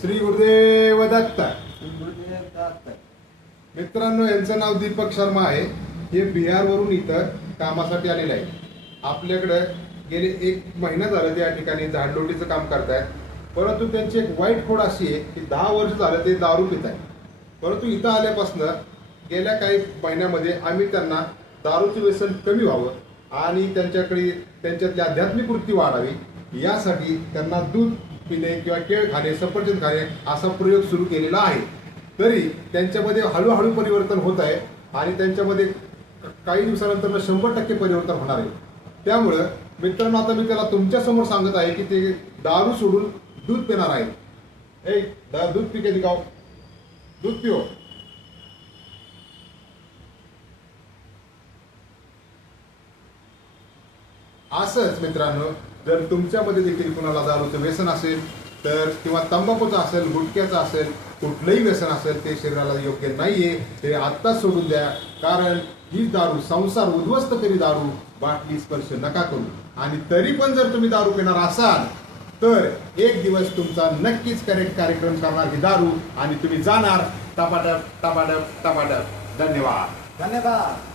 श्री गुरुदेव दत्त. गुरुदेव दत्त. मित्रांनो, यांचं नाव दीपक शर्मा आहे. हे बिहारवरून इथं कामासाठी आलेले आहे. आपल्याकडे गेले 1 महिना झालं त्या ठिकाणी झाडलोटीचं काम करतायत. परंतु त्यांची एक वाईट खोड अशी आहे की 10 वर्ष झालं ते दारू पित आहे. परंतु इथं आल्यापासून गेल्या काही महिन्यामध्ये आम्ही त्यांना दारूचे व्यसन कमी व्हावं आणि त्यांच्याकडे त्यांच्यातली आध्यात्मिक वृत्ती वाढावी यासाठी त्यांना दूध पिणे किंवा केळ खाणे, सफरचंद खाणे असा प्रयोग सुरू केलेला आहे. तरी त्यांच्यामध्ये हळूहळू परिवर्तन होत आहे आणि त्यांच्यामध्ये काही दिवसानंतर 100% परिवर्तन होणार आहे. त्यामुळं मित्रांनो, आता मी त्याला तुमच्यासमोर सांगत आहे की ते दारू सोडून दूध पिणार आहे. दूध पिके दिखाओ, दूध पिओ. असंच मित्रांनो, जर तुमच्यामध्ये देखील कुणाला दारूचं व्यसन असेल तर किंवा तंबाखूचं असेल, गुटख्याचं असेल, कुठलंही व्यसन असेल ते शरीराला योग्य नाहीये, ते आत्ताच सोडून द्या. कारण ही दारू संसार उद्ध्वस्त करी दारू, बाटली स्पर्श नका करू. आणि तरी पण जर तुम्ही दारू पिणार असाल तर एक दिवस तुमचा नक्कीच करेक्ट कार्यक्रम करणार ही दारू आणि तुम्ही जाणार टपाटप टपाटप टपाटप. धन्यवाद. धन्यवाद.